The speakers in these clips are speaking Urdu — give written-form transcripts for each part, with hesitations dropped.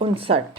59,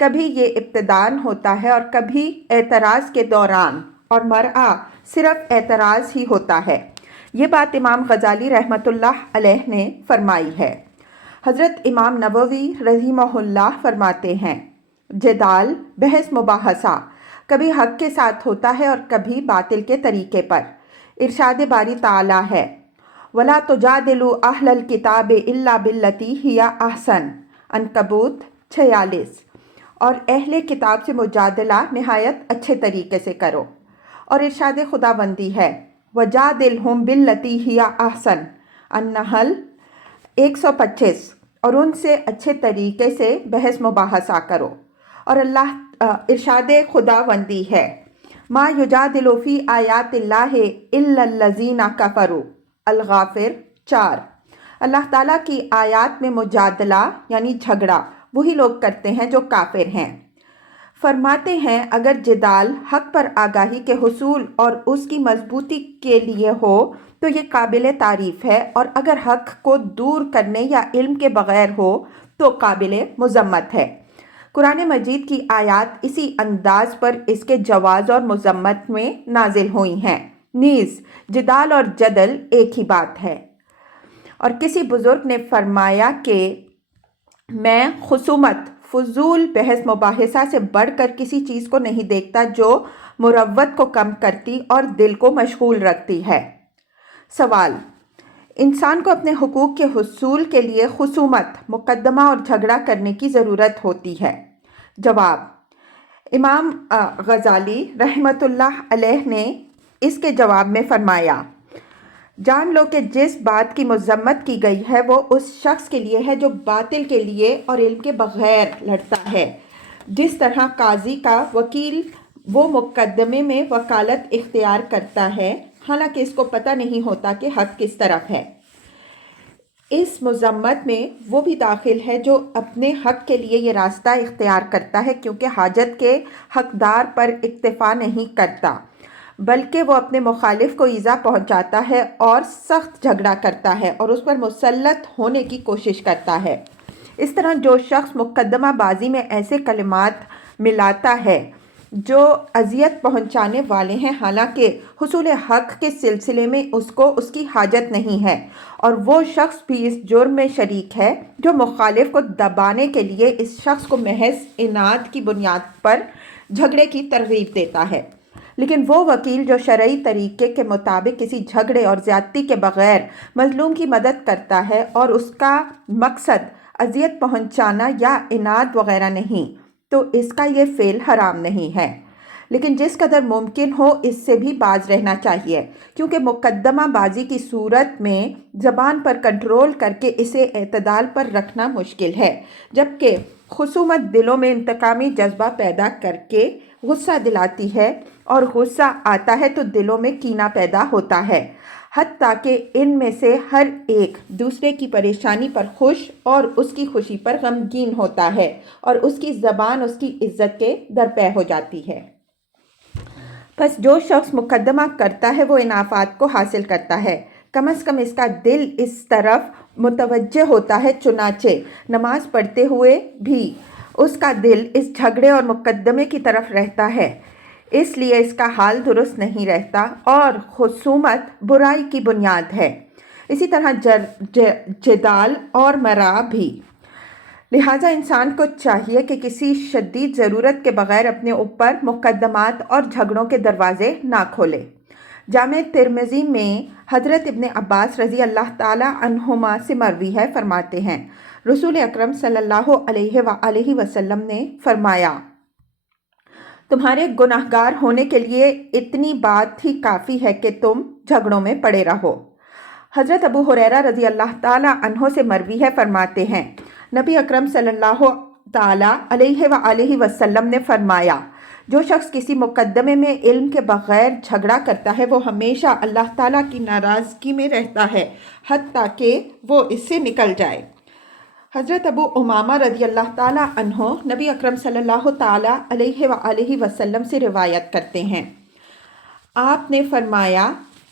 کبھی یہ ابتدان ہوتا ہے اور کبھی اعتراض کے دوران، اور مرعا صرف اعتراض ہی ہوتا ہے۔ یہ بات امام غزالی رحمۃ اللہ علیہ نے فرمائی ہے۔ حضرت امام نووی رحمہ اللہ فرماتے ہیں، جدال، بحث مباحثہ کبھی حق کے ساتھ ہوتا ہے اور کبھی باطل کے طریقے پر۔ ارشاد باری تعالیٰ ہے، وَلَا تُجَادِلُوا أَهْلَ الْكِتَابِ إِلَّا بِالَّتِي هِيَ أَحْسَنُ، عنکبوت 46۔ اور اہل کتاب سے مجادلہ نہایت اچھے طریقے سے کرو۔ اور ارشاد خداوندی ہے، وَجَادِلْهُمْ بِالَّتِي هِيَ أَحْسَنُ، النحل 125، اور ان سے اچھے طریقے سے بحث مباحثہ کرو۔ اور ارشاد خداوندی ہے، ما یجادل فی آیات اللہ الا الذین کفروا، الغافر 4۔ اللہ تعالیٰ کی آیات میں مجادلہ یعنی جھگڑا وہی لوگ کرتے ہیں جو کافر ہیں۔ فرماتے ہیں، اگر جدال حق پر آگاہی کے حصول اور اس کی مضبوطی کے لیے ہو تو یہ قابل تعریف ہے، اور اگر حق کو دور کرنے یا علم کے بغیر ہو تو قابل مذمت ہے۔ قرآن مجید کی آیات اسی انداز پر اس کے جواز اور مذمت میں نازل ہوئی ہیں۔ نیز جدال اور جدل ایک ہی بات ہے۔ اور کسی بزرگ نے فرمایا کہ میں خصومت، فضول بحث مباحثہ سے بڑھ کر کسی چیز کو نہیں دیکھتا جو مروت کو کم کرتی اور دل کو مشغول رکھتی ہے۔ سوال: انسان کو اپنے حقوق کے حصول کے لیے خصومت، مقدمہ اور جھگڑا کرنے کی ضرورت ہوتی ہے؟ جواب: امام غزالی رحمۃ اللہ علیہ نے اس کے جواب میں فرمایا، جان لو کہ جس بات کی مذمت کی گئی ہے وہ اس شخص کے لیے ہے جو باطل کے لیے اور علم کے بغیر لڑتا ہے۔ جس طرح قاضی کا وکیل وہ مقدمے میں وکالت اختیار کرتا ہے حالانکہ اس کو پتہ نہیں ہوتا کہ حق کس طرف ہے، اس مذمت میں وہ بھی داخل ہے جو اپنے حق کے لیے یہ راستہ اختیار کرتا ہے کیونکہ حاجت کے حقدار پر اکتفا نہیں کرتا بلکہ وہ اپنے مخالف کو ایذا پہنچاتا ہے اور سخت جھگڑا کرتا ہے اور اس پر مسلط ہونے کی کوشش کرتا ہے۔ اس طرح جو شخص مقدمہ بازی میں ایسے کلمات ملاتا ہے جو اذیت پہنچانے والے ہیں حالانکہ حصول حق کے سلسلے میں اس کو اس کی حاجت نہیں ہے، اور وہ شخص بھی اس جرم میں شریک ہے جو مخالف کو دبانے کے لیے اس شخص کو محض عناد کی بنیاد پر جھگڑے کی ترغیب دیتا ہے۔ لیکن وہ وکیل جو شرعی طریقے کے مطابق کسی جھگڑے اور زیادتی کے بغیر مظلوم کی مدد کرتا ہے اور اس کا مقصد اذیت پہنچانا یا عناد وغیرہ نہیں، تو اس کا یہ فعل حرام نہیں ہے، لیکن جس قدر ممکن ہو اس سے بھی باز رہنا چاہیے، کیونکہ مقدمہ بازی کی صورت میں زبان پر کنٹرول کر کے اسے اعتدال پر رکھنا مشکل ہے، جبکہ خصومت دلوں میں انتقامی جذبہ پیدا کر کے غصہ دلاتی ہے، اور غصہ آتا ہے تو دلوں میں کینہ پیدا ہوتا ہے، حتیٰ کہ ان میں سے ہر ایک دوسرے کی پریشانی پر خوش اور اس کی خوشی پر غمگین ہوتا ہے، اور اس کی زبان اس کی عزت کے درپے ہو جاتی ہے۔ پس جو شخص مقدمہ کرتا ہے وہ ان آفات کو حاصل کرتا ہے، کم از کم اس کا دل اس طرف متوجہ ہوتا ہے، چنانچہ نماز پڑھتے ہوئے بھی اس کا دل اس جھگڑے اور مقدمے کی طرف رہتا ہے، اس لیے اس کا حال درست نہیں رہتا، اور خصومت برائی کی بنیاد ہے، اسی طرح جدال اور مرا بھی۔ لہٰذا انسان کو چاہیے کہ کسی شدید ضرورت کے بغیر اپنے اوپر مقدمات اور جھگڑوں کے دروازے نہ کھولے۔ جامع ترمذی میں حضرت ابن عباس رضی اللہ تعالی عنہما سے مروی ہے، فرماتے ہیں، رسول اکرم صلی اللہ علیہ وآلہ وسلم نے فرمایا، تمہارے گناہگار ہونے کے لیے اتنی بات ہی کافی ہے کہ تم جھگڑوں میں پڑے رہو۔ حضرت ابو ہریرہ رضی اللہ تعالی عنہ سے مروی ہے، فرماتے ہیں، نبی اکرم صلی اللہ تعالی علیہ وآلہ وسلم نے فرمایا، جو شخص کسی مقدمے میں علم کے بغیر جھگڑا کرتا ہے وہ ہمیشہ اللہ تعالیٰ کی ناراضگی میں رہتا ہے حتیٰ کہ وہ اس سے نکل جائے۔ حضرت ابو امامہ رضی اللہ تعالیٰ عنہ نبی اکرم صلی اللہ تعالیٰ علیہ وآلہ وسلم سے روایت کرتے ہیں، آپ نے فرمایا،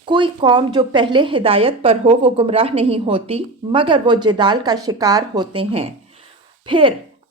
کوئی قوم جو پہلے ہدایت پر ہو وہ گمراہ نہیں ہوتی مگر وہ جدال کا شکار ہوتے ہیں۔ پھر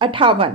58।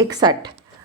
61,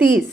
30।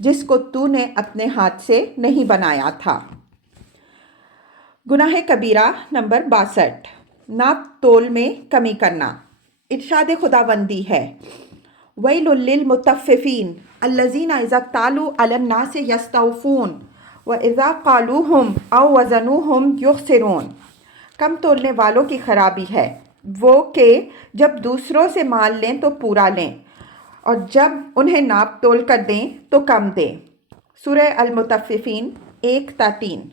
جس کو تو نے اپنے ہاتھ سے نہیں بنایا تھا۔ گناہ کبیرہ نمبر 62، ناپ تول میں کمی کرنا۔ ارشاد خداوندی ہے، وَيْلٌ لِّلْمُطَفِّفِينَ الَّذِينَ إِذَا اكْتَالُوا عَلَى النَّاسِ يَسْتَوْفُونَ وَإِذَا قَالُوهُمْ أَوْ وَزَنُوهُمْ يُخْسِرُونَ۔ کم تولنے والوں کی خرابی ہے وہ کہ جب دوسروں سے مال لیں تو پورا لیں، اور جب انہیں ناپ تول کر دیں تو کم دیں۔ سورہ المطففین 1-3۔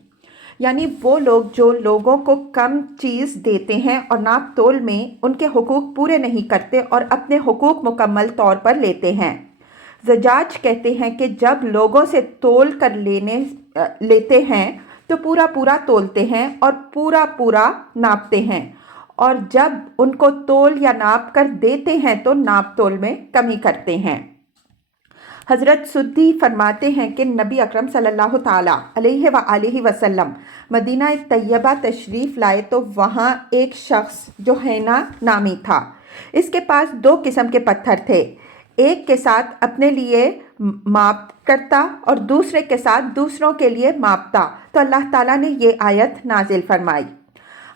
یعنی وہ لوگ جو لوگوں کو کم چیز دیتے ہیں اور ناپ تول میں ان کے حقوق پورے نہیں کرتے اور اپنے حقوق مکمل طور پر لیتے ہیں۔ زجاج کہتے ہیں کہ جب لوگوں سے تول کر لیتے ہیں تو پورا پورا تولتے ہیں اور پورا پورا ناپتے ہیں، اور جب ان کو تول یا ناپ کر دیتے ہیں تو ناپ تول میں کمی کرتے ہیں۔ حضرت سدی فرماتے ہیں کہ نبی اکرم صلی اللہ تعالیٰ علیہ وآلہ وسلم مدینہ طیبہ تشریف لائے تو وہاں ایک شخص جو ہینا نامی تھا، اس کے پاس 2 قسم کے پتھر تھے، ایک کے ساتھ اپنے لیے ماپ کرتا اور دوسرے کے ساتھ دوسروں کے لیے ماپتا، تو اللہ تعالیٰ نے یہ آیت نازل فرمائی۔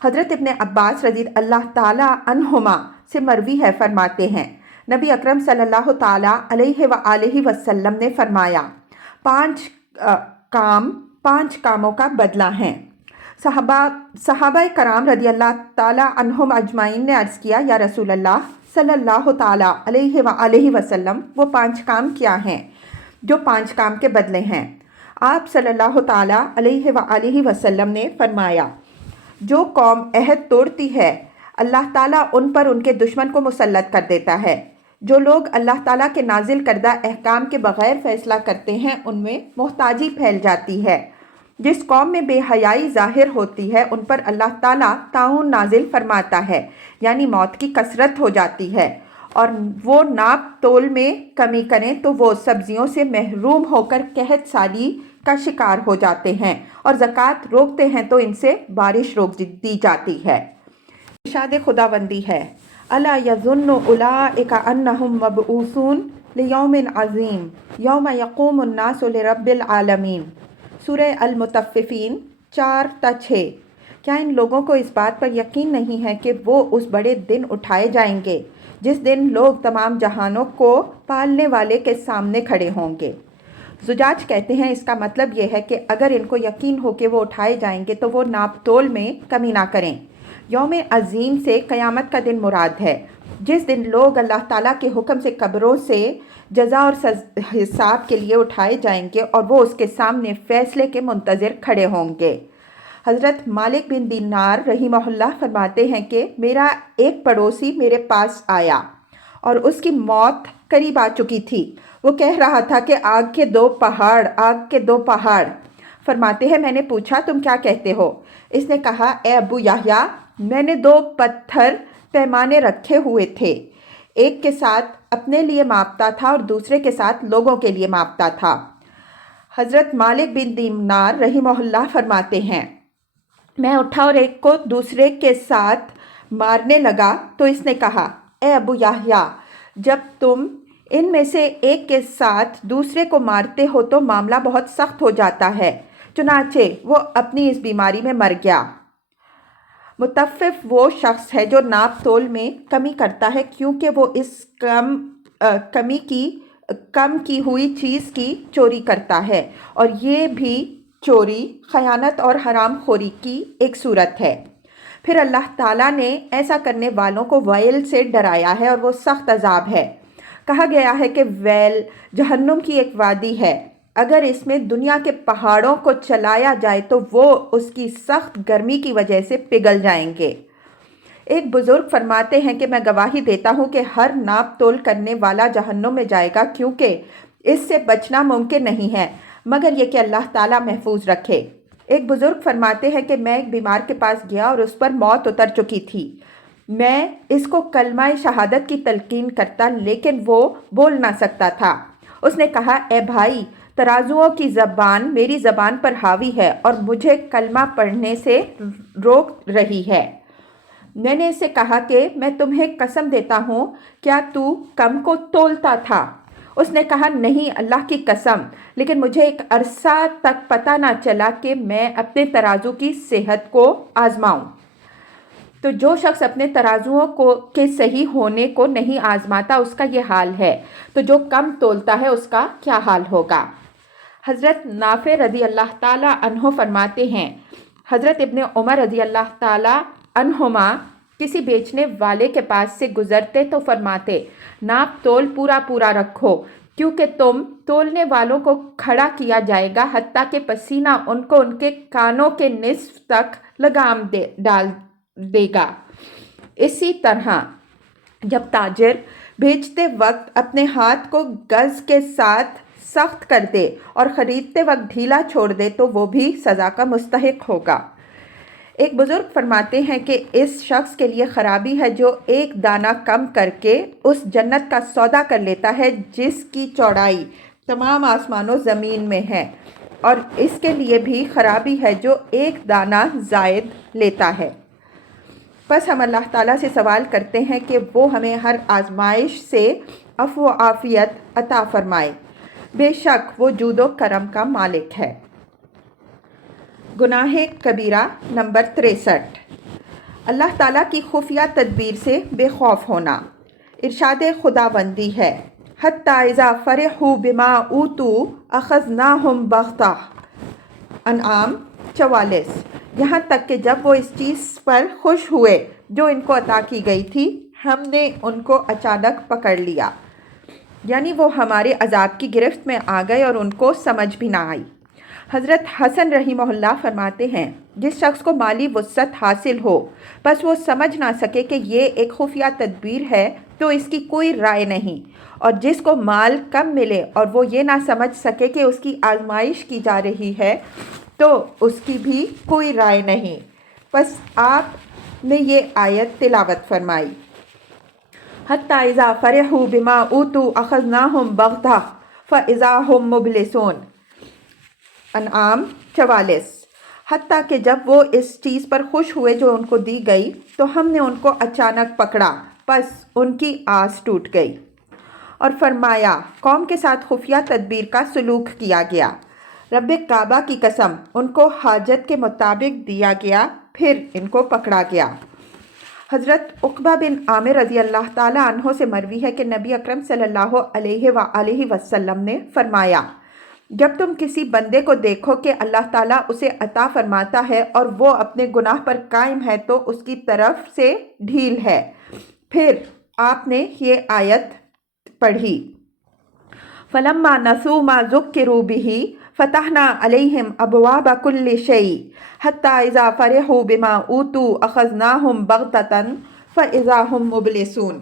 حضرت ابن عباس رضی اللہ تعالیٰ عنہما سے مروی ہے، فرماتے ہیں نبی اکرم صلی اللہ تعالیٰ علیہ وآلہ وسلم نے فرمایا، 5 کاموں کا بدلہ ہیں۔ صحابہ کرام رضی اللہ تعالیٰ عنہم اجمعین نے عرض کیا، یا رسول اللہ صلی اللہ تعالیٰ علیہ وآلہ وسلم، وہ 5 کام کیا ہیں جو 5 کام کے بدلے ہیں؟ آپ صلی اللہ تعالیٰ علیہ وآلہ وسلم نے فرمایا، جو قوم عہد توڑتی ہے اللہ تعالیٰ ان پر ان کے دشمن کو مسلط کر دیتا ہے۔ جو لوگ اللہ تعالیٰ کے نازل کردہ احکام کے بغیر فیصلہ کرتے ہیں ان میں محتاجی پھیل جاتی ہے۔ جس قوم میں بے حیائی ظاہر ہوتی ہے ان پر اللہ تعالیٰ طاعون نازل فرماتا ہے، یعنی موت کی کثرت ہو جاتی ہے، اور وہ ناپ تول میں کمی کریں تو وہ سبزیوں سے محروم ہو کر قحط سالی کا شکار ہو جاتے ہیں، اور زکوٰۃ روکتے ہیں تو ان سے بارش روک دی جاتی ہے۔ ارشاد خداوندی ہے، الا یظن اولئک انہم مبعوثون لیوم عظیم یوم یقوم الناس لرب العالمین۔ سورہ المطففین 4-6۔ کیا ان لوگوں کو اس بات پر یقین نہیں ہے کہ وہ اس بڑے دن اٹھائے جائیں گے جس دن لوگ تمام جہانوں کو پالنے والے کے سامنے کھڑے ہوں گے؟ زجاج کہتے ہیں اس کا مطلب یہ ہے کہ اگر ان کو یقین ہو کہ وہ اٹھائے جائیں گے تو وہ ناپ تول میں کمی نہ کریں۔ یوم عظیم سے قیامت کا دن مراد ہے، جس دن لوگ اللہ تعالیٰ کے حکم سے قبروں سے جزا اور حساب کے لیے اٹھائے جائیں گے اور وہ اس کے سامنے فیصلے کے منتظر کھڑے ہوں گے۔ حضرت مالک بن دینار رحمہ اللہ فرماتے ہیں کہ میرا ایک پڑوسی میرے پاس آیا اور اس کی موت قریب آ چکی تھی۔ وہ کہہ رہا تھا کہ آگ کے 2 پہاڑ۔ فرماتے ہیں میں نے پوچھا تم کیا کہتے ہو؟ اس نے کہا، اے ابو یحییٰ، میں نے 2 پتھر پیمانے رکھے ہوئے تھے، ایک کے ساتھ اپنے لیے ماپتا تھا اور دوسرے کے ساتھ لوگوں کے لیے ماپتا تھا۔ حضرت مالک بن دینار رحمہ اللہ فرماتے ہیں، میں اٹھا اور ایک کو دوسرے کے ساتھ مارنے لگا تو اس نے کہا، اے ابو یحییٰ، جب تم ان میں سے ایک کے ساتھ دوسرے کو مارتے ہو تو معاملہ بہت سخت ہو جاتا ہے، چنانچہ وہ اپنی اس بیماری میں مر گیا۔ متفف وہ شخص ہے جو ناپ تول میں کمی کرتا ہے کیونکہ وہ اس کم کی ہوئی چیز کی چوری کرتا ہے، اور یہ بھی چوری، خیانت اور حرام خوری کی ایک صورت ہے۔ پھر اللہ تعالیٰ نے ایسا کرنے والوں کو ویل سے ڈرایا ہے اور وہ سخت عذاب ہے۔ کہا گیا ہے کہ ویل جہنم کی ایک وادی ہے، اگر اس میں دنیا کے پہاڑوں کو چلایا جائے تو وہ اس کی سخت گرمی کی وجہ سے پگھل جائیں گے۔ ایک بزرگ فرماتے ہیں کہ میں گواہی دیتا ہوں کہ ہر ناپ تول کرنے والا جہنم میں جائے گا، کیونکہ اس سے بچنا ممکن نہیں ہے مگر یہ کہ اللہ تعالیٰ محفوظ رکھے۔ ایک بزرگ فرماتے ہیں کہ میں ایک بیمار کے پاس گیا اور اس پر موت اتر چکی تھی۔ میں اس کو کلمہ شہادت کی تلقین کرتا لیکن وہ بول نہ سکتا تھا۔ اس نے کہا، اے بھائی، ترازوؤں کی زبان میری زبان پر حاوی ہے اور مجھے کلمہ پڑھنے سے روک رہی ہے۔ میں نے اس سے کہا کہ میں تمہیں قسم دیتا ہوں، کیا تو کم کو تولتا تھا؟ اس نے کہا نہیں اللہ کی قسم، لیکن مجھے ایک عرصہ تک پتہ نہ چلا کہ میں اپنے ترازو کی صحت کو آزماؤں۔ تو جو شخص اپنے ترازوؤں کے صحیح ہونے کو نہیں آزماتا اس کا یہ حال ہے، تو جو کم تولتا ہے اس کا کیا حال ہوگا۔ حضرت نافع رضی اللہ تعالیٰ عنہ فرماتے ہیں، حضرت ابن عمر رضی اللہ تعالیٰ عنہما کسی بیچنے والے کے پاس سے گزرتے تو فرماتے، ناپ تول پورا پورا رکھو، کیونکہ تم تولنے والوں کو کھڑا کیا جائے گا حتیٰ کہ پسینہ ان کو ان کے کانوں کے نصف تک لگام ڈال دے گا۔ اسی طرح جب تاجر بیچتے وقت اپنے ہاتھ کو گز کے ساتھ سخت کر دے اور خریدتے وقت ڈھیلا چھوڑ دے تو وہ بھی سزا کا مستحق ہوگا۔ ایک بزرگ فرماتے ہیں کہ اس شخص کے لیے خرابی ہے جو ایک دانہ کم کر کے اس جنت کا سودا کر لیتا ہے جس کی چوڑائی تمام آسمان و زمین میں ہے، اور اس کے لیے بھی خرابی ہے جو ایک دانہ زائد لیتا ہے۔ بس ہم اللہ تعالیٰ سے سوال کرتے ہیں کہ وہ ہمیں ہر آزمائش سے عفو و عافیت عطا فرمائے، بے شک وہ جود و کرم کا مالک ہے۔ گناہ کبیرہ نمبر 63، اللہ تعالیٰ کی خفیہ تدبیر سے بے خوف ہونا۔ ارشاد خداوندی ہے، حتی اذا فرحوا بما اوتوا اخذناہم بغتہ، انعام 44۔ یہاں تک کہ جب وہ اس چیز پر خوش ہوئے جو ان کو عطا کی گئی تھی، ہم نے ان کو اچانک پکڑ لیا، یعنی وہ ہمارے عذاب کی گرفت میں آ گئے اور ان کو سمجھ بھی نہ آئی۔ حضرت حسن رحمہ اللہ فرماتے ہیں، جس شخص کو مالی وسعت حاصل ہو بس وہ سمجھ نہ سکے کہ یہ ایک خفیہ تدبیر ہے تو اس کی کوئی رائے نہیں، اور جس کو مال کم ملے اور وہ یہ نہ سمجھ سکے کہ اس کی آزمائش کی جا رہی ہے تو اس کی بھی کوئی رائے نہیں۔ بس آپ نے یہ آیت تلاوت فرمائی، حتی اذا فرحوا بما اوتوا اخذناہم بغتہ فاذا ہم مبلسون، انعام 44۔ حتیٰ کہ جب وہ اس چیز پر خوش ہوئے جو ان کو دی گئی تو ہم نے ان کو اچانک پکڑا، پس ان کی آس ٹوٹ گئی۔ اور فرمایا، قوم کے ساتھ خفیہ تدبیر کا سلوک کیا گیا، رب کعبہ کی قسم ان کو حاجت کے مطابق دیا گیا، پھر ان کو پکڑا گیا۔ حضرت عقبہ بن عامر رضی اللہ تعالیٰ عنہ سے مروی ہے کہ نبی اکرم صلی اللہ علیہ وآلہ وسلم نے فرمایا، جب تم کسی بندے کو دیکھو کہ اللہ تعالیٰ اسے عطا فرماتا ہے اور وہ اپنے گناہ پر قائم ہے تو اس کی طرف سے ڈھیل ہے۔ پھر آپ نے یہ آیت پڑھی، فَلَمَّا نَسُوا مَا ذُكِّرُوا بِهِ فَتَحْنَا عَلَيْهِمْ أَبْوَابَ كُلِّ شَيْءٍ حَتَّى إِذَا فَرِحُوا بِمَا أُوتُوا أَخَذْنَاهُمْ بَغْتَةً فَإِذَا هُمْ مُبْلِسُونَ،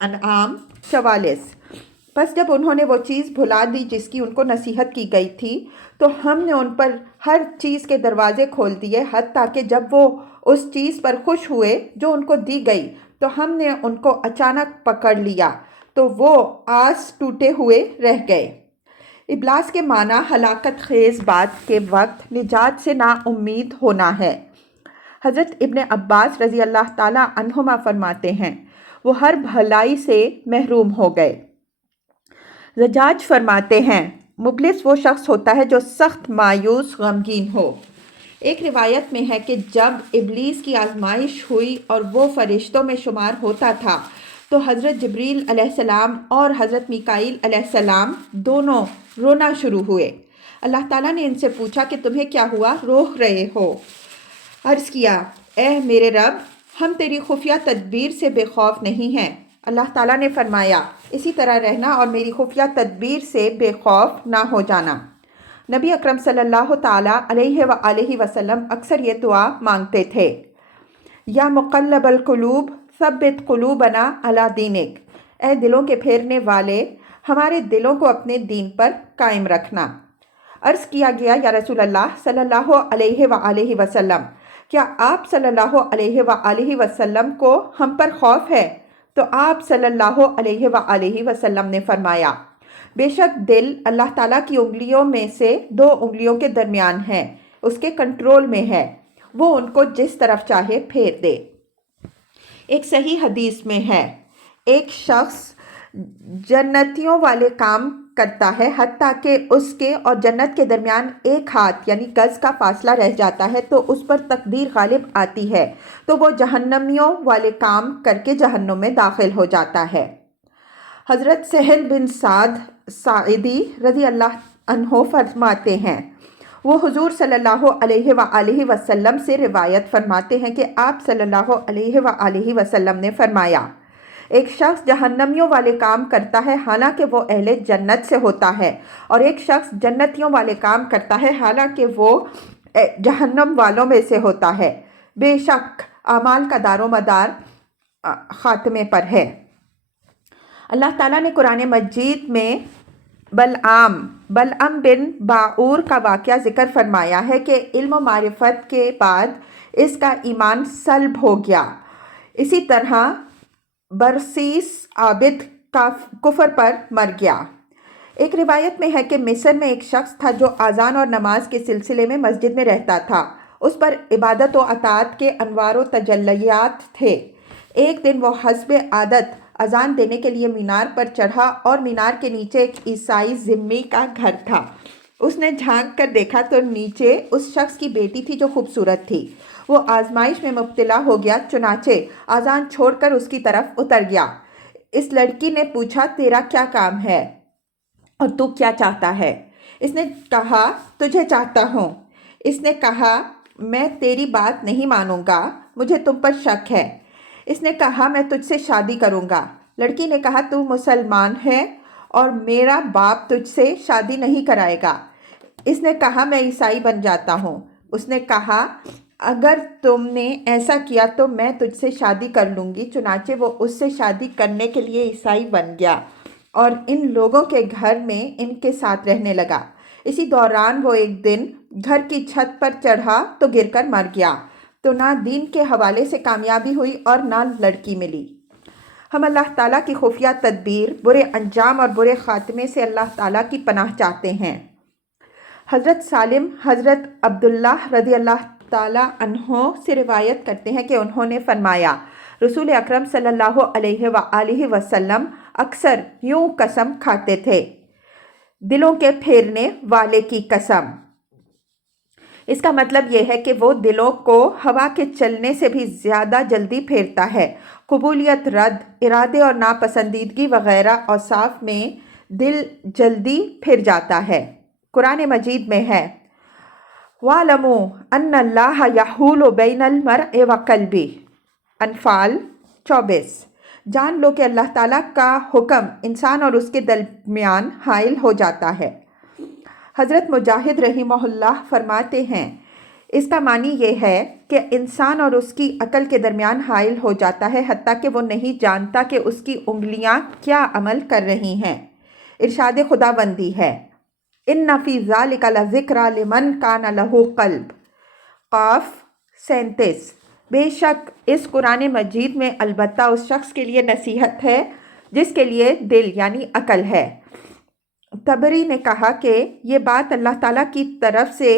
انعام 44۔ بس جب انہوں نے وہ چیز بھلا دی جس کی ان کو نصیحت کی گئی تھی تو ہم نے ان پر ہر چیز کے دروازے کھول دیے، حتیٰ کہ جب وہ اس چیز پر خوش ہوئے جو ان کو دی گئی تو ہم نے ان کو اچانک پکڑ لیا تو وہ آس ٹوٹے ہوئے رہ گئے۔ ابلاس کے معنی ہلاکت خیز بات کے وقت نجات سے نا امید ہونا ہے۔ حضرت ابن عباس رضی اللہ تعالیٰ عنہما فرماتے ہیں، وہ ہر بھلائی سے محروم ہو گئے۔ زجاج فرماتے ہیں، مبلس وہ شخص ہوتا ہے جو سخت مایوس غمگین ہو۔ ایک روایت میں ہے کہ جب ابلیس کی آزمائش ہوئی اور وہ فرشتوں میں شمار ہوتا تھا تو حضرت جبریل علیہ السلام اور حضرت میکائیل علیہ السلام دونوں رونا شروع ہوئے۔ اللہ تعالیٰ نے ان سے پوچھا کہ تمہیں کیا ہوا، رو رہے ہو؟ عرض کیا، اے میرے رب، ہم تیری خفیہ تدبیر سے بے خوف نہیں ہیں۔ اللہ تعالیٰ نے فرمایا، اسی طرح رہنا اور میری خفیہ تدبیر سے بے خوف نہ ہو جانا۔ نبی اکرم صلی اللہ تعالیٰ علیہ وآلہ وسلم اکثر یہ دعا مانگتے تھے، یا مقلب القلوب ثبت قلوبنا علی دینک، اے دلوں کے پھیرنے والے ہمارے دلوں کو اپنے دین پر قائم رکھنا۔ عرض کیا گیا، یا رسول اللہ صلی اللہ علیہ وآلہ وسلم، کیا آپ صلی اللہ علیہ وآلہ وسلم کو ہم پر خوف ہے؟ تو آپ صلی اللہ علیہ وآلہ وسلم نے فرمایا، بے شک دل اللہ تعالیٰ کی انگلیوں میں سے 2 انگلیوں کے درمیان ہے، اس کے کنٹرول میں ہے، وہ ان کو جس طرف چاہے پھیر دے۔ ایک صحیح حدیث میں ہے، ایک شخص جنتیوں والے کام کرتا ہے، حتیٰ کہ اس کے اور جنت کے درمیان 1 ہاتھ یعنی گز کا فاصلہ رہ جاتا ہے تو اس پر تقدیر غالب آتی ہے تو وہ جہنمیوں والے کام کر کے جہنم میں داخل ہو جاتا ہے۔ حضرت سہل بن سعد ساعدی رضی اللہ عنہ فرماتے ہیں، وہ حضور صلی اللہ علیہ وآلہ وسلم سے روایت فرماتے ہیں کہ آپ صلی اللہ علیہ وآلہ وسلم نے فرمایا، ایک شخص جہنمیوں والے کام کرتا ہے حالانکہ وہ اہل جنت سے ہوتا ہے، اور ایک شخص جنتیوں والے کام کرتا ہے حالانکہ وہ جہنم والوں میں سے ہوتا ہے۔ بے شک اعمال کا دار و مدار خاتمے پر ہے۔ اللہ تعالیٰ نے قرآن مجید میں بلعام بن باعور کا واقعہ ذکر فرمایا ہے کہ علم و معرفت کے بعد اس کا ایمان سلب ہو گیا۔ اسی طرح برسیس عابد کا کفر پر مر گیا۔ ایک روایت میں ہے کہ مصر میں ایک شخص تھا جو اذان اور نماز کے سلسلے میں مسجد میں رہتا تھا۔ اس پر عبادت و اطاعت کے انوار و تجلیات تھے۔ ایک دن وہ حسب عادت اذان دینے کے لیے مینار پر چڑھا اور مینار کے نیچے ایک عیسائی ذمی کا گھر تھا۔ اس نے جھانک کر دیکھا تو نیچے اس شخص کی بیٹی تھی جو خوبصورت تھی۔ وہ آزمائش میں مبتلا ہو گیا، چنانچہ اذان چھوڑ کر اس کی طرف اتر گیا۔ اس لڑکی نے پوچھا، تیرا کیا کام ہے اور تو کیا چاہتا ہے؟ اس نے کہا، تجھے چاہتا ہوں۔ اس نے کہا، میں تیری بات نہیں مانوں گا، مجھے تم پر شک ہے۔ اس نے کہا، میں تجھ سے شادی کروں گا۔ لڑکی نے کہا، تو مسلمان ہے اور میرا باپ تجھ سے شادی نہیں کرائے گا۔ اس نے کہا، میں عیسائی بن جاتا ہوں۔ اس نے کہا، اگر تم نے ایسا کیا تو میں تجھ سے شادی کر لوں گی۔ چنانچہ وہ اس سے شادی کرنے کے لیے عیسائی بن گیا اور ان لوگوں کے گھر میں ان کے ساتھ رہنے لگا۔ اسی دوران وہ ایک دن گھر کی چھت پر چڑھا تو گر کر مر گیا، تو نہ دین کے حوالے سے کامیابی ہوئی اور نہ لڑکی ملی۔ ہم اللہ تعالیٰ کی خفیہ تدبیر، برے انجام اور برے خاتمے سے اللہ تعالیٰ کی پناہ چاہتے ہیں۔ حضرت سالم حضرت عبداللہ رضی اللہ تعالیٰ عنہ سے روایت کرتے ہیں کہ انہوں نے فرمایا، رسول اکرم صلی اللہ علیہ وآلہ وسلم اکثر یوں قسم کھاتے تھے، دلوں کے پھیرنے والے کی قسم۔ اس کا مطلب یہ ہے کہ وہ دلوں کو ہوا کے چلنے سے بھی زیادہ جلدی پھیرتا ہے۔ قبولیت، رد، ارادے اور ناپسندیدگی وغیرہ اوصاف میں دل جلدی پھر جاتا ہے۔ قرآن مجید میں ہے، وَاعْلَمُوا أَنَّ اللَّهَ يَحُولُ بَيْنَ الْمَرْءِ وَقَلْبِهِ انفال 24۔ جان لو کہ اللہ تعالیٰ کا حکم انسان اور اس کے درمیان حائل ہو جاتا ہے۔ حضرت مجاہد رحمہ اللہ فرماتے ہیں، اس کا معنی یہ ہے کہ انسان اور اس کی عقل کے درمیان حائل ہو جاتا ہے، حتیٰ کہ وہ نہیں جانتا کہ اس کی انگلیاں کیا عمل کر رہی ہیں۔ ارشاد خداوندی ہے، اِنَّ فِي ذَلِكَ لَذِكْرَىٰ لِمَنْ كَانَ لَهُ قَلْبٌ قاف 37۔ بے شک اس قرآن مجید میں البتہ اس شخص کے لیے نصیحت ہے جس کے لیے دل یعنی عقل ہے۔ طبری نے کہا کہ یہ بات اللہ تعالیٰ کی طرف سے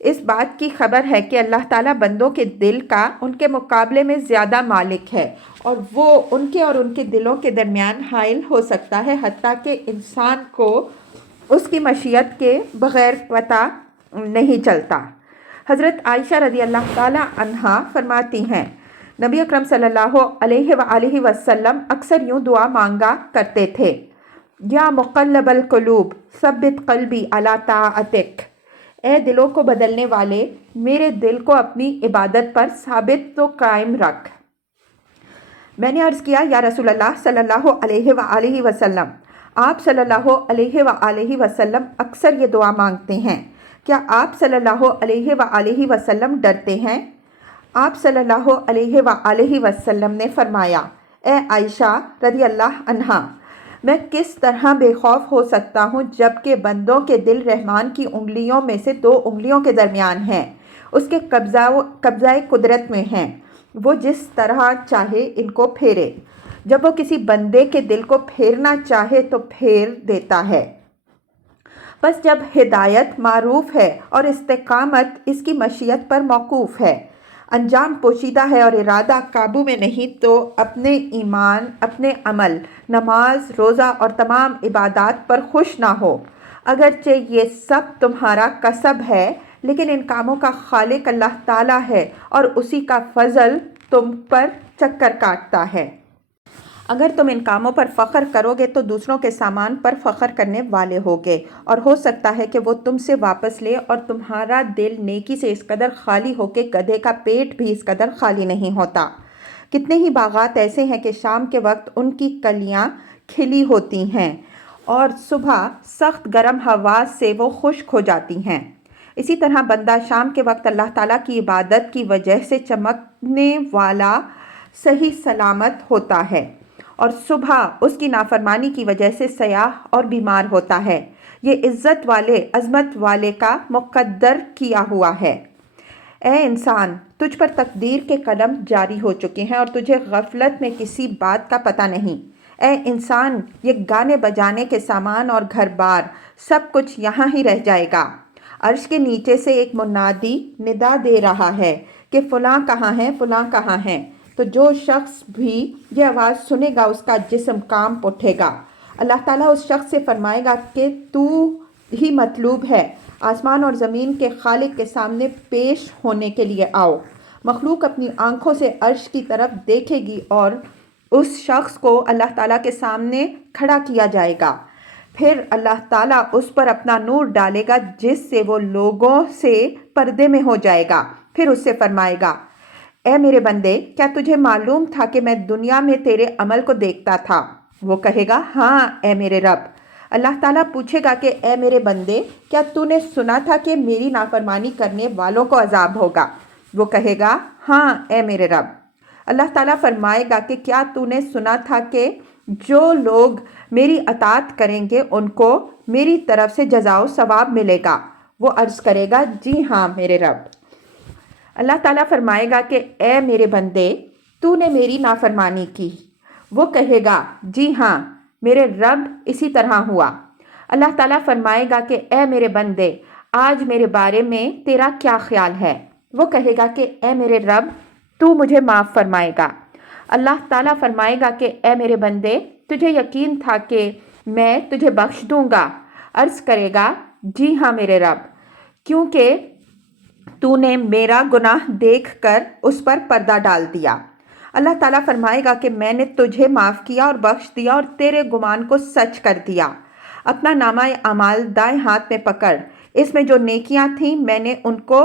اس بات کی خبر ہے کہ اللہ تعالیٰ بندوں کے دل کا ان کے مقابلے میں زیادہ مالک ہے اور وہ ان کے اور ان کے دلوں کے درمیان حائل ہو سکتا ہے، حتیٰ کہ انسان کو اس کی مشیت کے بغیر پتہ نہیں چلتا۔ حضرت عائشہ رضی اللہ تعالیٰ عنہا فرماتی ہیں، نبی اکرم صلی اللہ علیہ وآلہ وسلم اکثر یوں دعا مانگا کرتے تھے، یا مقلب القلوب ثبت قلبی علی طاعتک، اے دلوں کو بدلنے والے میرے دل کو اپنی عبادت پر ثابت و قائم رکھ۔ میں نے عرض کیا، یا رسول اللہ صلی اللہ علیہ وآلہ وسلم، آپ صلی اللہ علیہ وآلہ وسلم اکثر یہ دعا مانگتے ہیں، کیا آپ صلی اللہ علیہ وآلہ وسلم ڈرتے ہیں؟ آپ صلی اللہ علیہ وآلہ وسلم نے فرمایا، اے عائشہ رضی اللہ عنہا، میں کس طرح بے خوف ہو سکتا ہوں جبکہ بندوں کے دل رحمان کی انگلیوں میں سے 2 انگلیوں کے درمیان ہیں، اس کے قبضہ قدرت میں ہیں، وہ جس طرح چاہے ان کو پھیرے۔ جب وہ کسی بندے کے دل کو پھیرنا چاہے تو پھیر دیتا ہے۔ بس جب ہدایت معروف ہے اور استقامت اس کی مشیت پر موقوف ہے، انجام پوشیدہ ہے اور ارادہ قابو میں نہیں تو اپنے ایمان، اپنے عمل، نماز، روزہ اور تمام عبادات پر خوش نہ ہو، اگرچہ یہ سب تمہارا کسب ہے، لیکن ان کاموں کا خالق اللہ تعالیٰ ہے اور اسی کا فضل تم پر چکر کاٹتا ہے۔ اگر تم ان کاموں پر فخر کرو گے تو دوسروں کے سامان پر فخر کرنے والے ہوگے، اور ہو سکتا ہے کہ وہ تم سے واپس لے، اور تمہارا دل نیکی سے اس قدر خالی ہو کہ گدھے کا پیٹ بھی اس قدر خالی نہیں ہوتا۔ کتنے ہی باغات ایسے ہیں کہ شام کے وقت ان کی کلیاں کھلی ہوتی ہیں اور صبح سخت گرم ہوا سے وہ خشک ہو جاتی ہیں۔ اسی طرح بندہ شام کے وقت اللہ تعالیٰ کی عبادت کی وجہ سے چمکنے والا صحیح سلامت ہوتا ہے، اور صبح اس کی نافرمانی کی وجہ سے سیاح اور بیمار ہوتا ہے۔ یہ عزت والے، عظمت والے کا مقدر کیا ہوا ہے۔ اے انسان، تجھ پر تقدیر کے قلم جاری ہو چکے ہیں اور تجھے غفلت میں کسی بات کا پتہ نہیں۔ اے انسان، یہ گانے بجانے کے سامان اور گھر بار سب کچھ یہاں ہی رہ جائے گا۔ عرش کے نیچے سے ایک منادی ندا دے رہا ہے کہ فلاں کہاں ہے، فلاں کہاں ہے، تو جو شخص بھی یہ آواز سنے گا اس کا جسم کانپ اٹھے گا۔ اللہ تعالیٰ اس شخص سے فرمائے گا کہ تو ہی مطلوب ہے، آسمان اور زمین کے خالق کے سامنے پیش ہونے کے لیے آؤ۔ مخلوق اپنی آنکھوں سے عرش کی طرف دیکھے گی اور اس شخص کو اللہ تعالیٰ کے سامنے کھڑا کیا جائے گا۔ پھر اللہ تعالیٰ اس پر اپنا نور ڈالے گا جس سے وہ لوگوں سے پردے میں ہو جائے گا۔ پھر اس سے فرمائے گا، اے میرے بندے، کیا تجھے معلوم تھا کہ میں دنیا میں تیرے عمل کو دیکھتا تھا؟ وہ کہے گا، ہاں اے میرے رب۔ اللہ تعالیٰ پوچھے گا کہ اے میرے بندے، کیا تو نے سنا تھا کہ میری نافرمانی کرنے والوں کو عذاب ہوگا؟ وہ کہے گا، ہاں اے میرے رب۔ اللہ تعالیٰ فرمائے گا کہ کیا تو نے سنا تھا کہ جو لوگ میری اطاعت کریں گے ان کو میری طرف سے جزا و ثواب ملے گا؟ وہ عرض کرے گا، جی ہاں میرے رب۔ اللہ تعالیٰ فرمائے گا کہ اے میرے بندے، تو نے میری نافرمانی کی۔ وہ کہے گا، جی ہاں میرے رب، اسی طرح ہوا۔ اللہ تعالیٰ فرمائے گا کہ اے میرے بندے، آج میرے بارے میں تیرا کیا خیال ہے؟ وہ کہے گا کہ اے میرے رب، تو مجھے معاف فرمائے گا۔ اللہ تعالیٰ فرمائے گا کہ اے میرے بندے، تجھے یقین تھا کہ میں تجھے بخش دوں گا؟ عرض کرے گا، جی ہاں میرے رب، کیونکہ تو نے میرا گناہ دیکھ کر اس پر پردہ ڈال دیا۔ اللہ تعالیٰ فرمائے گا کہ میں نے تجھے معاف کیا اور بخش دیا اور تیرے گمان کو سچ کر دیا۔ اپنا نامہ اعمال دائیں ہاتھ میں پکڑ، اس میں جو نیکیاں تھیں میں نے ان کو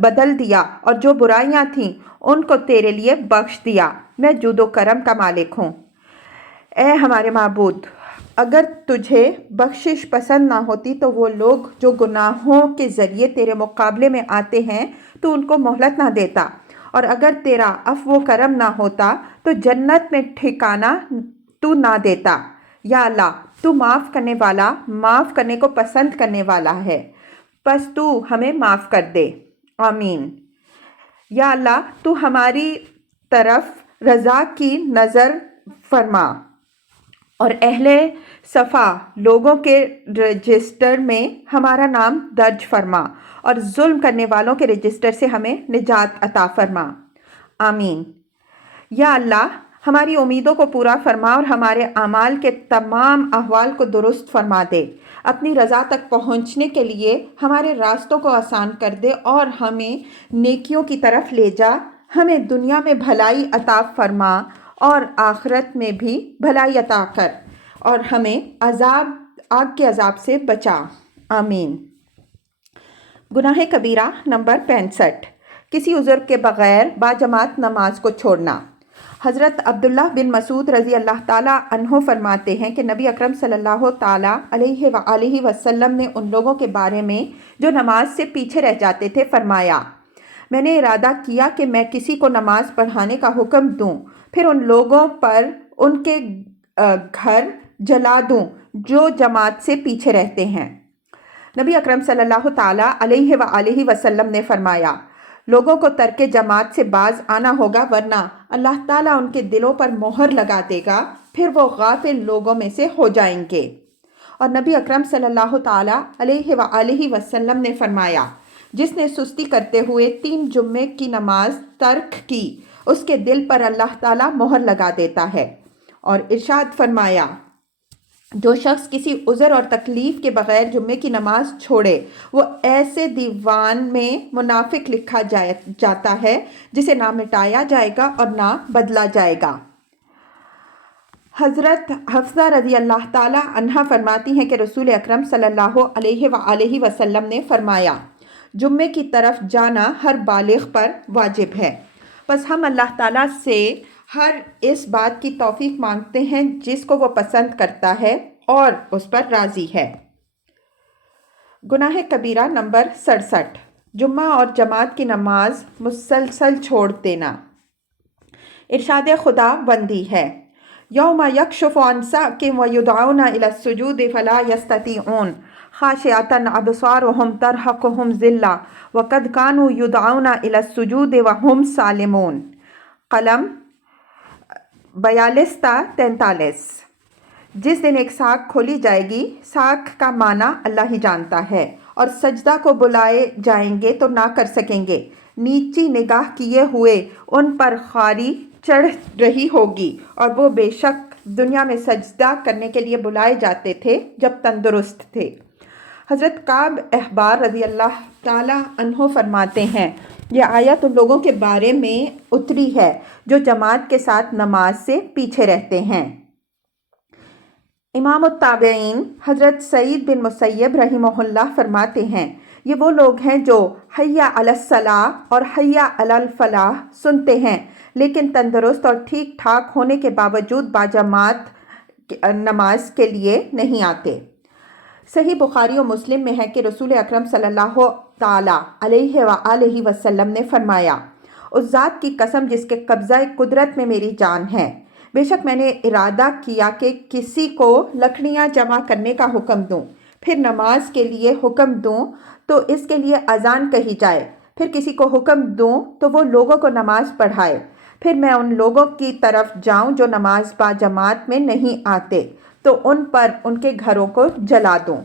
بدل دیا اور جو برائیاں تھیں ان کو تیرے لیے بخش دیا۔ میں جود و کرم کا مالک ہوں۔ اے ہمارے معبود، اگر تجھے بخشش پسند نہ ہوتی تو وہ لوگ جو گناہوں کے ذریعے تیرے مقابلے میں آتے ہیں تو ان کو مہلت نہ دیتا، اور اگر تیرا عفو و کرم نہ ہوتا تو جنت میں ٹھکانہ تو نہ دیتا۔ یا اللہ، تو معاف کرنے والا، معاف کرنے کو پسند کرنے والا ہے، پس تو ہمیں معاف کر دے، آمین۔ یا اللہ، تو ہماری طرف رضا کی نظر فرما اور اہل صفا لوگوں کے رجسٹر میں ہمارا نام درج فرما، اور ظلم کرنے والوں کے رجسٹر سے ہمیں نجات عطا فرما، آمین۔ یا اللہ، ہماری امیدوں کو پورا فرما اور ہمارے اعمال کے تمام احوال کو درست فرما دے۔ اپنی رضا تک پہنچنے کے لیے ہمارے راستوں کو آسان کر دے اور ہمیں نیکیوں کی طرف لے جا۔ ہمیں دنیا میں بھلائی عطا فرما اور آخرت میں بھی بھلائی عطا کر، اور ہمیں آگ کے عذاب سے بچا، آمین۔ گناہ کبیرہ نمبر 65، کسی عذر کے بغیر باجماعت نماز کو چھوڑنا۔ حضرت عبداللہ بن مسعود رضی اللہ تعالیٰ عنہ فرماتے ہیں کہ نبی اکرم صلی اللہ تعالیٰ علیہ وآلہ وسلم نے ان لوگوں کے بارے میں جو نماز سے پیچھے رہ جاتے تھے فرمایا، میں نے ارادہ کیا کہ میں کسی کو نماز پڑھانے کا حکم دوں، پھر ان لوگوں پر ان کے گھر جلا دوں جو جماعت سے پیچھے رہتے ہیں۔ نبی اکرم صلی اللہ تعالیٰ علیہ وآلہ وسلم نے فرمایا، لوگوں کو ترک جماعت سے باز آنا ہوگا، ورنہ اللہ تعالیٰ ان کے دلوں پر مہر لگا دے گا، پھر وہ غافل لوگوں میں سے ہو جائیں گے۔ اور نبی اکرم صلی اللہ تعالیٰ علیہ وآلہ وسلم نے فرمایا، جس نے سستی کرتے ہوئے 3 جمعے کی نماز ترک کی اس کے دل پر اللہ تعالیٰ مہر لگا دیتا ہے۔ اور ارشاد فرمایا، جو شخص کسی عذر اور تکلیف کے بغیر جمعے کی نماز چھوڑے وہ ایسے دیوان میں منافق لکھا جاتا ہے جسے نہ مٹایا جائے گا اور نہ بدلا جائے گا۔ حضرت حفصہ رضی اللہ تعالیٰ عنہا فرماتی ہیں کہ رسول اکرم صلی اللہ علیہ وآلہ وسلم نے فرمایا، جمعے کی طرف جانا ہر بالغ پر واجب ہے۔ بس ہم اللہ تعالیٰ سے ہر اس بات کی توفیق مانگتے ہیں جس کو وہ پسند کرتا ہے اور اس پر راضی ہے۔ گناہ کبیرہ نمبر 67، جمعہ اور جماعت کی نماز مسلسل چھوڑ دینا۔ ارشاد خدا بندی ہے، یوم یکشف عن ساق ویدعون الی السجود فلا یستطیعون خاشعۃ ابصارهم ترہقهم ذلہ وقد کانوا یدعون الی السجود وهم سالمون۔ قلم 42 تا 43۔ جس دن ایک ساکھ کھولی جائے گی، ساکھ کا معنی اللہ ہی جانتا ہے، اور سجدہ کو بلائے جائیں گے تو نہ کر سکیں گے، نیچی نگاہ کیے ہوئے ان پر خاری چڑھ رہی ہوگی، اور وہ بے شک دنیا میں سجدہ کرنے کے لیے بلائے جاتے تھے جب تندرست تھے۔ حضرت کعب احبار رضی اللہ تعالیٰ عنہ فرماتے ہیں، یہ آیت ان لوگوں کے بارے میں اتری ہے جو جماعت کے ساتھ نماز سے پیچھے رہتے ہیں۔ امام التابعین حضرت سعید بن مسیب رحمہ اللہ فرماتے ہیں، یہ وہ لوگ ہیں جو حی علی الصلاۃ اور حی علی الفلاح سنتے ہیں لیکن تندرست اور ٹھیک ٹھاک ہونے کے باوجود باجماعت نماز کے لیے نہیں آتے۔ صحیح بخاری و مسلم میں ہے کہ رسول اکرم صلی اللہ تعالیٰ علیہ وآلہ وسلم نے فرمایا، اس ذات کی قسم جس کے قبضہ قدرت میں میری جان ہے، بے شک میں نے ارادہ کیا کہ کسی کو لکڑیاں جمع کرنے کا حکم دوں، پھر نماز کے لیے حکم دوں تو اس کے لیے اذان کہی جائے، پھر کسی کو حکم دوں تو وہ لوگوں کو نماز پڑھائے، پھر میں ان لوگوں کی طرف جاؤں جو نماز با جماعت میں نہیں آتے تو ان پر ان کے گھروں کو جلا دوں۔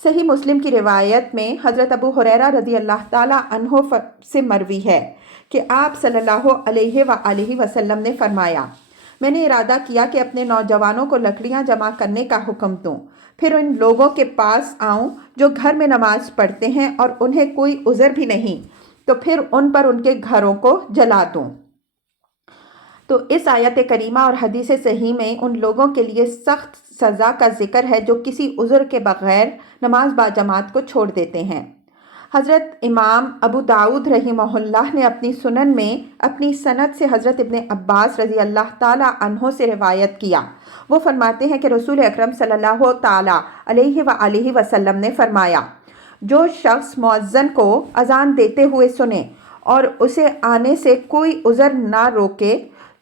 صحیح مسلم کی روایت میں حضرت ابو ہریرہ رضی اللہ تعالیٰ عنہ سے مروی ہے کہ آپ صلی اللہ علیہ وآلہ وسلم نے فرمایا، میں نے ارادہ کیا کہ اپنے نوجوانوں کو لکڑیاں جمع کرنے کا حکم دوں، پھر ان لوگوں کے پاس آؤں جو گھر میں نماز پڑھتے ہیں اور انہیں کوئی عذر بھی نہیں، تو پھر ان پر ان کے گھروں کو جلا دوں۔ تو اس آیت کریمہ اور حدیث صحیح میں ان لوگوں کے لیے سخت سزا کا ذکر ہے جو کسی عذر کے بغیر نماز با جماعت کو چھوڑ دیتے ہیں۔ حضرت امام ابو داؤد رحمہ اللہ نے اپنی سنن میں اپنی سند سے حضرت ابن عباس رضی اللہ تعالیٰ عنہ سے روایت کیا۔ وہ فرماتے ہیں کہ رسول اکرم صلی اللہ تعالیٰ علیہ وآلہ وسلم نے فرمایا، جو شخص مؤذن کو اذان دیتے ہوئے سنے اور اسے آنے سے کوئی عذر نہ روکے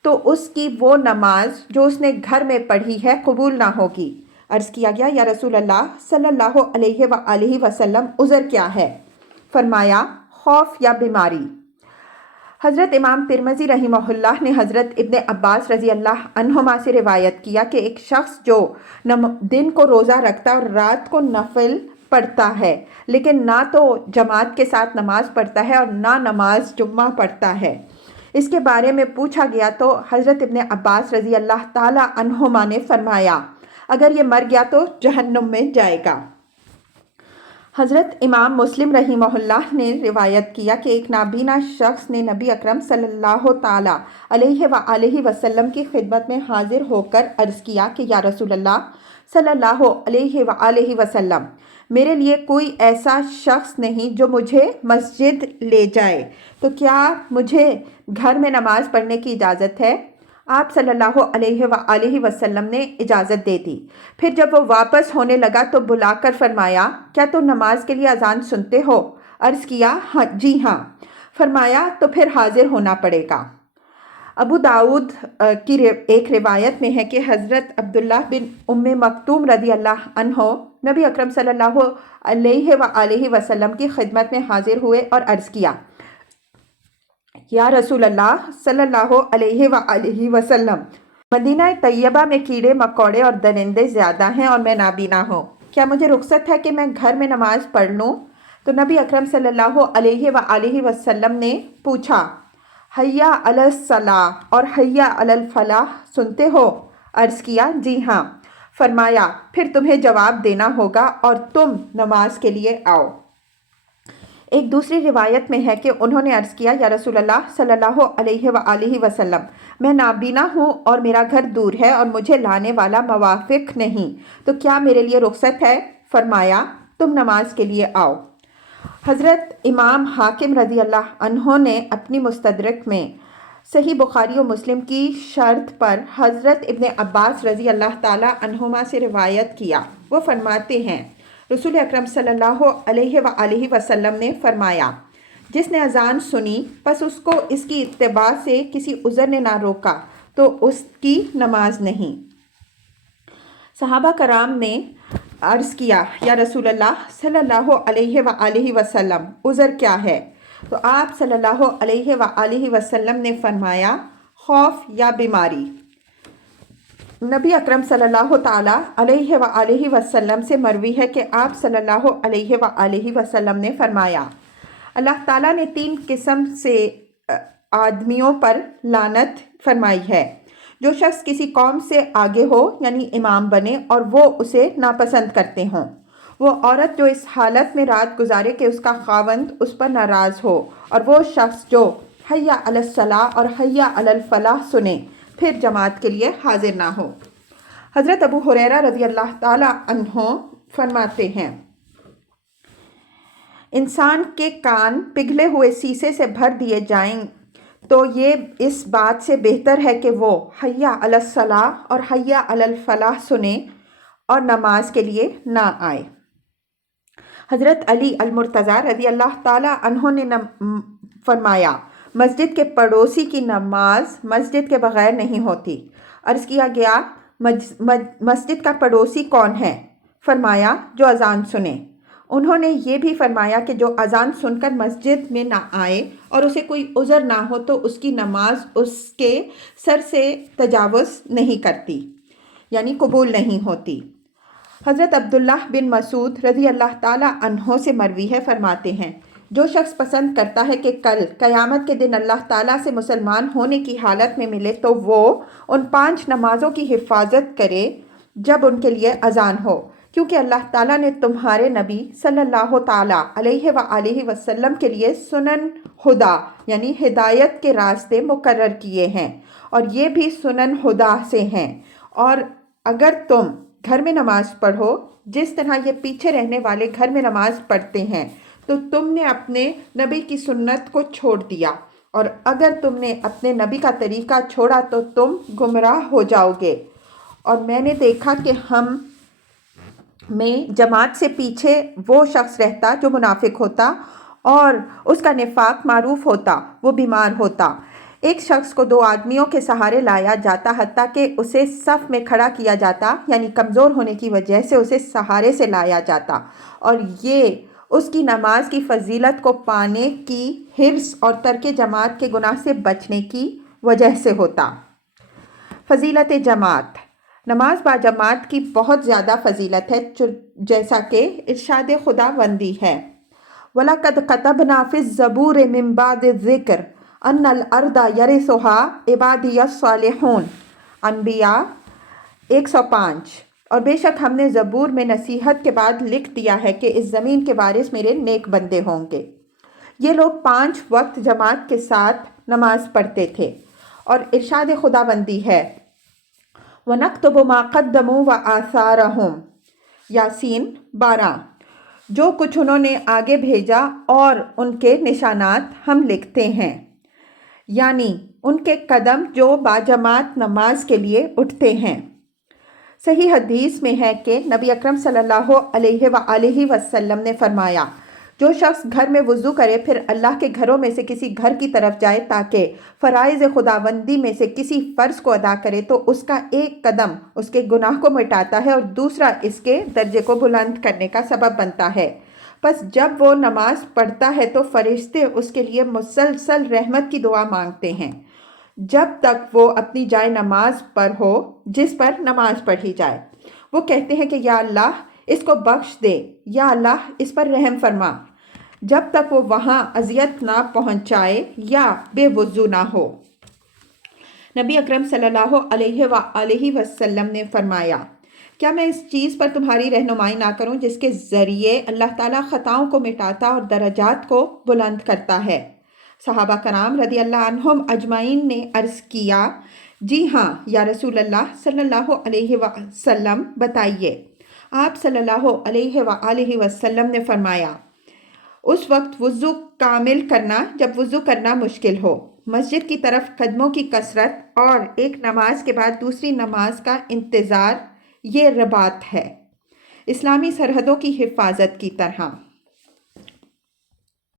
تو اس کی وہ نماز جو اس نے گھر میں پڑھی ہے قبول نہ ہوگی۔ عرض کیا گیا، یا رسول اللہ صلی اللہ علیہ وآلہ وسلم عذر کیا ہے؟ فرمایا، خوف یا بیماری۔ حضرت امام ترمذی رحمہ اللہ نے حضرت ابن عباس رضی اللہ عنہما سے روایت کیا کہ ایک شخص جو دن کو روزہ رکھتا اور رات کو نفل پڑھتا ہے لیکن نہ تو جماعت کے ساتھ نماز پڑھتا ہے اور نہ نماز جمعہ پڑھتا ہے، اس کے بارے میں پوچھا گیا تو حضرت ابن عباس رضی اللہ تعالیٰ عنہما نے فرمایا، اگر یہ مر گیا تو جہنم میں جائے گا۔ حضرت امام مسلم رحمہ اللہ نے روایت کیا کہ ایک نابینا شخص نے نبی اکرم صلی اللہ تعالیٰ علیہ وآلہ وسلم کی خدمت میں حاضر ہو کر عرض کیا کہ یا رسول اللہ صلی اللہ علیہ وآلہ وسلم، میرے لیے کوئی ایسا شخص نہیں جو مجھے مسجد لے جائے، تو کیا مجھے گھر میں نماز پڑھنے کی اجازت ہے؟ آپ صلی اللہ علیہ وآلہ وسلم نے اجازت دے دی۔ پھر جب وہ واپس ہونے لگا تو بلا کر فرمایا، کیا تم نماز کے لیے اذان سنتے ہو؟ عرض کیا، ہاں جی ہاں۔ فرمایا، تو پھر حاضر ہونا پڑے گا۔ ابو داؤد کی ایک روایت میں ہے کہ حضرت عبداللہ بن ام مکتوم رضی اللہ عنہ نبی اکرم صلی اللہ علیہ وآلہ وسلم کی خدمت میں حاضر ہوئے اور عرض کیا، یا رسول اللہ صلی اللہ علیہ وآلہ وسلم، مدینہ طیبہ میں کیڑے مکوڑے اور درندے زیادہ ہیں اور میں نابینا ہوں، کیا مجھے رخصت ہے کہ میں گھر میں نماز پڑھ لوں؟ تو نبی اکرم صلی اللہ علیہ وآلہ وسلم نے پوچھا حیا علی الصلاح اور حیا علی الفلاح سنتے ہو؟ عرض کیا جی ہاں۔ فرمایا پھر تمہیں جواب دینا ہوگا اور تم نماز کے لیے آؤ۔ ایک دوسری روایت میں ہے کہ انہوں نے عرض کیا یا رسول اللہ صلی اللہ علیہ وآلہ وسلم، میں نابینا ہوں اور میرا گھر دور ہے اور مجھے لانے والا موافق نہیں، تو کیا میرے لیے رخصت ہے؟ فرمایا تم نماز کے لیے آؤ۔ حضرت امام حاکم رضی اللہ عنہ نے اپنی مستدرک میں صحیح بخاری و مسلم کی شرط پر حضرت ابن عباس رضی اللہ تعالی عنہما سے روایت کیا۔ وہ فرماتے ہیں رسول اکرم صلی اللہ علیہ وآلہ وسلم نے فرمایا جس نے اذان سنی پس اس کو اس کی اتباع سے کسی عذر نے نہ روکا تو اس کی نماز نہیں۔ صحابہ کرام نے عرض کیا یا رسول اللہ صلی اللہ علیہ وآلہ وسلم عذر کیا ہے؟ تو آپ صلی اللہ علیہ وآلہ وسلم نے فرمایا خوف یا بیماری۔ نبی اکرم صلی اللہ تعالیٰ علیہ وآلہ وسلم سے مروی ہے کہ آپ صلی اللہ علیہ وآلہ وسلم نے فرمایا اللہ تعالیٰ نے 3 قسم سے آدمیوں پر لعنت فرمائی ہے۔ جو شخص کسی قوم سے آگے ہو یعنی امام بنے اور وہ اسے ناپسند کرتے ہوں، وہ عورت جو اس حالت میں رات گزارے کہ اس کا خاوند اس پر ناراض ہو، اور وہ شخص جو حیا علی الصلاح اور حیا علی الفلاح سنے پھر جماعت کے لیے حاضر نہ ہو۔ حضرت ابو ہریرہ رضی اللہ تعالی عنہ فرماتے ہیں انسان کے کان پگھلے ہوئے سیسے سے بھر دیے جائیں تو یہ اس بات سے بہتر ہے کہ وہ حیا علی الصلاح اور حیا علی الفلاح سنے اور نماز کے لیے نہ آئے۔ حضرت علی المرتضیٰ رضی اللہ تعالی عنہ نے فرمایا مسجد کے پڑوسی کی نماز مسجد کے بغیر نہیں ہوتی۔ عرض کیا گیا مسجد کا پڑوسی کون ہے؟ فرمایا جو اذان سنے۔ انہوں نے یہ بھی فرمایا کہ جو اذان سن کر مسجد میں نہ آئے اور اسے کوئی عذر نہ ہو تو اس کی نماز اس کے سر سے تجاوز نہیں کرتی، یعنی قبول نہیں ہوتی۔ حضرت عبداللہ بن مسعود رضی اللہ تعالی عنہ سے مروی ہے، فرماتے ہیں جو شخص پسند کرتا ہے کہ کل قیامت کے دن اللہ تعالیٰ سے مسلمان ہونے کی حالت میں ملے تو وہ ان 5 نمازوں کی حفاظت کرے جب ان کے لیے اذان ہو، کیونکہ اللہ تعالیٰ نے تمہارے نبی صلی اللہ تعالیٰ علیہ وآلہ وسلم کے لیے سنن ہدا یعنی ہدایت کے راستے مقرر کیے ہیں، اور یہ بھی سنن ہدا سے ہیں۔ اور اگر تم گھر میں نماز پڑھو جس طرح یہ پیچھے رہنے والے گھر میں نماز پڑھتے ہیں تو تم نے اپنے نبی کی سنت کو چھوڑ دیا، اور اگر تم نے اپنے نبی کا طریقہ چھوڑا تو تم گمراہ ہو جاؤ گے۔ اور میں نے دیکھا کہ ہم میں جماعت سے پیچھے وہ شخص رہتا جو منافق ہوتا اور اس کا نفاق معروف ہوتا، وہ بیمار ہوتا۔ ایک شخص کو 2 آدمیوں کے سہارے لایا جاتا حتیٰ کہ اسے صف میں کھڑا کیا جاتا، یعنی کمزور ہونے کی وجہ سے اسے سہارے سے لایا جاتا، اور یہ اس کی نماز کی فضیلت کو پانے کی حرص اور ترک جماعت کے گناہ سے بچنے کی وجہ سے ہوتا۔ فضیلت جماعت۔ نماز با جماعت کی بہت زیادہ فضیلت ہے، جیسا کہ ارشاد خداوندی ہے وَلَقَدْ كَتَبْنَا فِي الزَّبُورِ مِن بَعْدِ الذِّكْرِ أَنَّ الْأَرْضَ يَرِثُهَا عِبَادِيَ الصَّالِحُونَ انبیاء 105۔ اور بے شک ہم نے زبور میں نصیحت کے بعد لکھ دیا ہے کہ اس زمین کے وارث میرے نیک بندے ہوں گے۔ یہ لوگ 5 وقت جماعت کے ساتھ نماز پڑھتے تھے، اور ارشاد خداوندی ہے وَنَكْتُبُ مَا قَدَّمُوا وَآثَارَهُمْ یاسین 12۔ جو کچھ انہوں نے آگے بھیجا اور ان کے نشانات ہم لکھتے ہیں، یعنی ان کے قدم جو باجماعت نماز کے لیے اٹھتے ہیں۔ صحیح حدیث میں ہے کہ نبی اکرم صلی اللہ علیہ وآلہ وسلم نے فرمایا جو شخص گھر میں وضو کرے پھر اللہ کے گھروں میں سے کسی گھر کی طرف جائے تاکہ فرائض خداوندی میں سے کسی فرض کو ادا کرے تو اس کا ایک قدم اس کے گناہ کو مٹاتا ہے اور دوسرا اس کے درجے کو بلند کرنے کا سبب بنتا ہے۔ پس جب وہ نماز پڑھتا ہے تو فرشتے اس کے لیے مسلسل رحمت کی دعا مانگتے ہیں جب تک وہ اپنی جائے نماز پر ہو جس پر نماز پڑھی جائے۔ وہ کہتے ہیں کہ یا اللہ اس کو بخش دے، یا اللہ اس پر رحم فرما۔ جب تک وہ وہاں اذیت نہ پہنچائے یا بے وضو نہ ہو۔ نبی اکرم صلی اللہ علیہ وآلہ وسلم نے فرمایا، کیا میں اس چیز پر تمہاری رہنمائی نہ کروں جس کے ذریعے اللہ تعالیٰ خطاؤں کو مٹاتا اور درجات کو بلند کرتا ہے؟ صحابہ کرام رضی اللہ عنہم اجمعین نے عرض کیا، جی ہاں یا رسول اللہ صلی اللہ علیہ وسلم، بتائیے۔ آپ صلی اللہ علیہ وآلہ وسلم نے فرمایا، اس وقت وضو کامل کرنا جب وضو کرنا مشکل ہو، مسجد کی طرف قدموں کی کثرت اور ایک نماز کے بعد دوسری نماز کا انتظار، یہ رباط ہے، اسلامی سرحدوں کی حفاظت کی طرح۔